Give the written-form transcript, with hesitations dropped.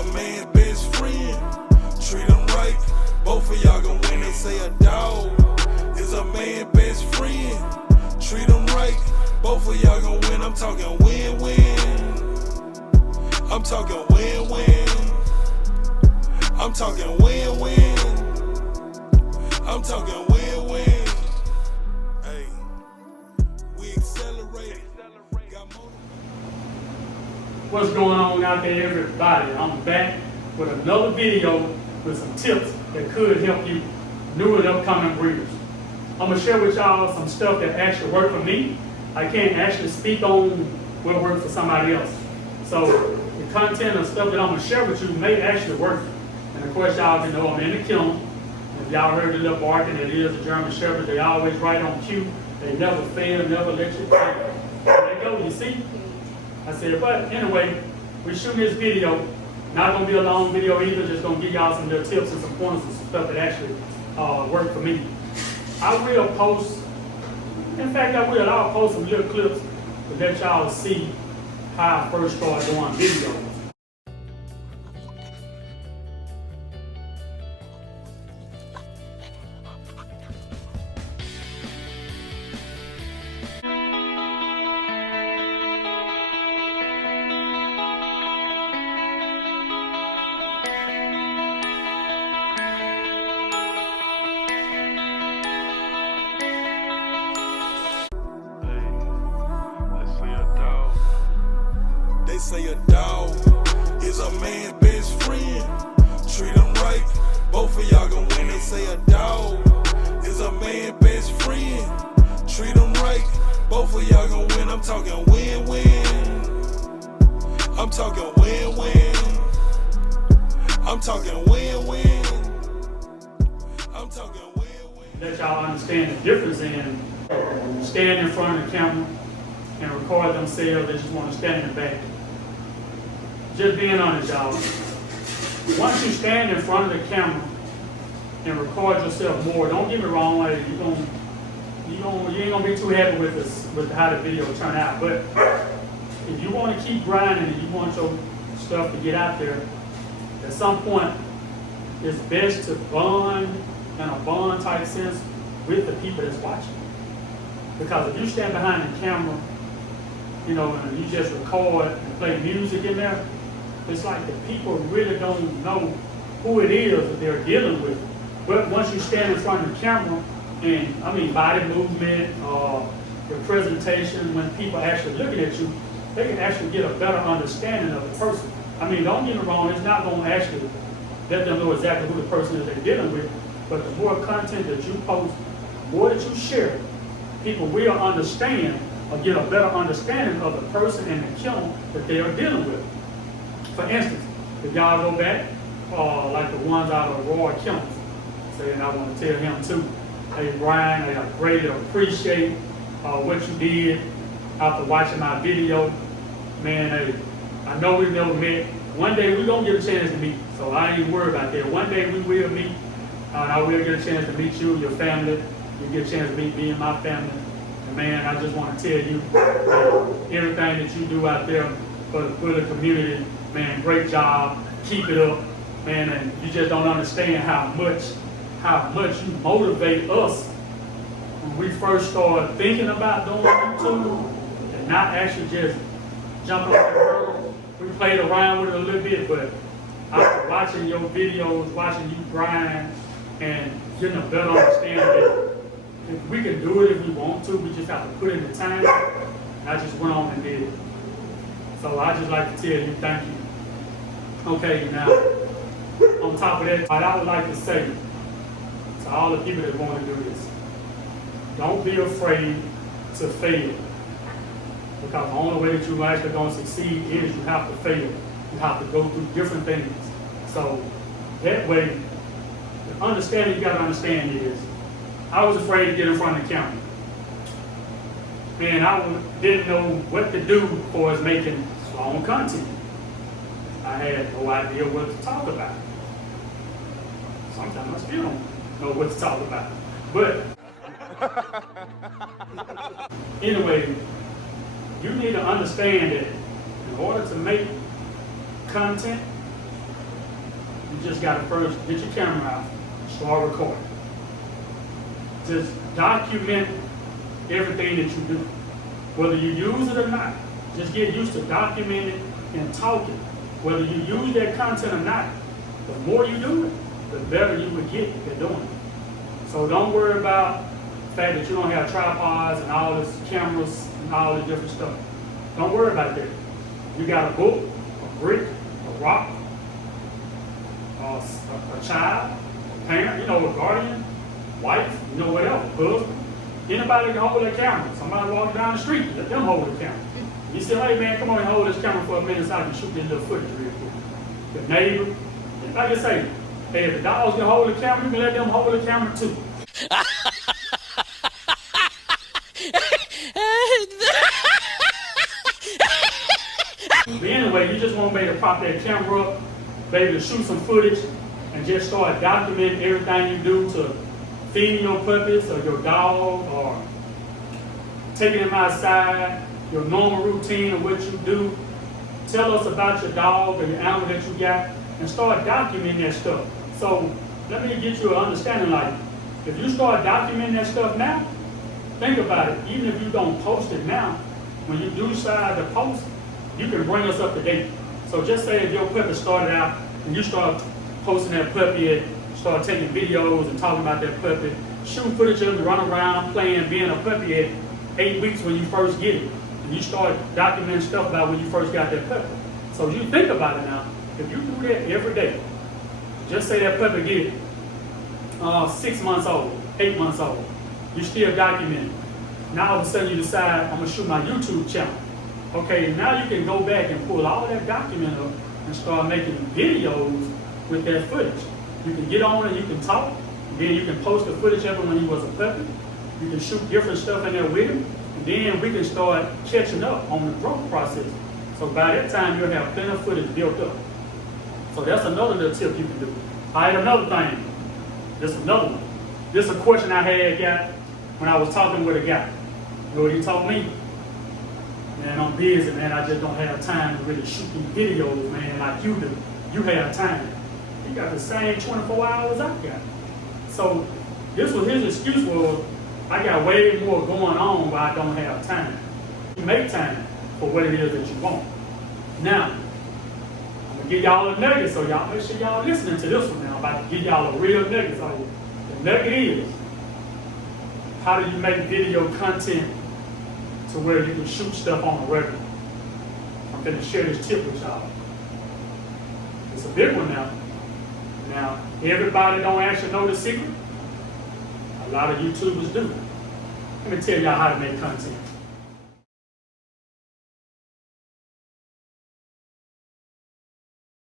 a man's best friend. Treat him right, both of y'all gon' win. They say a dog is a man's best friend. Treat him right, both of y'all gon' win. I'm talking win-win. I'm talking win-win. I'm talking win-win. I'm talking win-win. Hey, we accelerate. What's going on out there, everybody? I'm back with another video with some tips that could help you new and upcoming breeders. I'm gonna share with y'all some stuff that actually worked for me. I can't actually speak on what worked for somebody else. So the content and stuff that I'm gonna share with you may actually work. And of course, y'all can know I'm in the kennel. If y'all heard the little barking, it is a German Shepherd. They always right on cue. They never fail, never let you down. There you go, you see? I said, but anyway, we're shooting this video. Not gonna be a long video either, just gonna give y'all some little tips and some pointers and some stuff that actually worked for me. I will post, in fact I'll post some little clips to let y'all see how I first started doing videos. They say a dog is a man's best friend. Treat him right, both of y'all gon' win. They say a dog is a man's best friend. Treat him right, both of y'all gon' win. I'm talking win-win. I'm talking win-win. I'm talking win-win. I'm talking win-win. Let y'all understand the difference in stand in front of the camera and record themselves. They just want to stand in the back. Just being honest, y'all. Once you stand in front of the camera and record yourself more, don't get me wrong, like you ain't gonna be too happy with this, with how the video turn out. But if you want to keep grinding and you want your stuff to get out there, at some point it's best to bond in a bond type sense with the people that's watching. Because if you stand behind the camera, you know, and you just record and play music in there, it's like the people really don't know who it is that they're dealing with. But once you stand in front of the camera, and I mean body movement, your presentation, when people are actually looking at you, they can actually get a better understanding of the person. I mean, don't get me wrong, it's not going to actually let them know exactly who the person is they're dealing with, but the more content that you post, the more that you share, people will understand or get a better understanding of the person and the kennel that they are dealing with. For instance, if y'all go back, like the ones out of Roy Kennels, saying I want to tell him too, hey Brian, I greatly appreciate what you did after watching my video. Man, hey, I know we never met. One day we're going to get a chance to meet, so I ain't worried about that. One day we will meet, and I will get a chance to meet you, your family. You get a chance to meet me and my family. And man, I just want to tell you, everything that you do out there for the community, man, great job. Keep it up, man. And you just don't understand how much you motivate us when we first started thinking about doing YouTube and not actually just jumping on the hurdle. We played around with it a little bit, but after watching your videos, watching you grind, and getting a better understanding that if we can do it if we want to, we just have to put in the time. And I just went on and did it. So I just like to tell you thank you. Okay, now, on top of that, what I would like to say to all the people that want to do this, don't be afraid to fail. Because the only way that you're actually going to succeed is you have to fail. You have to go through different things. So that way, the understanding you got to understand is, I was afraid to get in front of the camera. Man, I didn't know what to do for us making long content. I had no idea what to talk about. Sometimes I still don't know what to talk about. But anyway, you need to understand that in order to make content, you just gotta first get your camera out, start recording. Just document everything that you do. Whether you use it or not, just get used to documenting and talking. Whether you use that content or not, the more you do it, the better you will get at doing it. So don't worry about the fact that you don't have tripods and all this cameras and all this different stuff. Don't worry about that. You got a book, a brick, a rock, a child, a parent, a guardian, wife, whatever, husband. Anybody can hold their camera. Somebody walking down the street, let them hold the camera. You say, hey man, come on and hold this camera for a minute so I can shoot this little footage real quick. Your neighbor, like I say, hey, if the dogs can hold the camera, you can let them hold the camera too. But anyway, you just want to be able to pop that camera up, be able to shoot some footage, and just start documenting everything you do to feeding your puppies or your dog, or taking them outside, your normal routine of what you do. Tell us about your dog or your animal that you got, and start documenting that stuff. So let me get you an understanding, like, if you start documenting that stuff now, think about it, even if you don't post it now, when you do decide to post, you can bring us up to date. So just say if your puppy started out and you start posting that puppy and start taking videos and talking about that puppy, shooting footage of them running around, playing, being a puppy at 8 weeks when you first get it. And you start documenting stuff about when you first got that puppy. So you think about it now, if you do that every day, just say that puppy get 6 months old, 8 months old, you still documenting. Now all of a sudden you decide, I'm gonna shoot my YouTube channel. Okay, now you can go back and pull all that document up and start making videos with that footage. You can get on and you can talk, and then you can post the footage of him when he was a puppy. You can shoot different stuff in there with him, and then we can start catching up on the growth process. So by that time, you'll have plenty of footage built up. So that's another little tip you can do. All right, another thing. This is another one. This is a question I had got when I was talking with a guy. You know what he told me? Man, I'm busy, man. I just don't have time to really shoot these videos, man, like you do. You have time. He got the same 24 hours I got. So this was his excuse was, I got way more going on where I don't have time. You make time for what it is that you want. Now, I'm gonna give y'all a nugget, so y'all make sure y'all listening to this one now. I'm about to give y'all a real nugget. So the nugget is, how do you make video content to where you can shoot stuff on a regular? I'm gonna share this tip with y'all. It's a big one now. Now, everybody don't actually know the secret. A lot of YouTubers do. Let me tell y'all how to make content.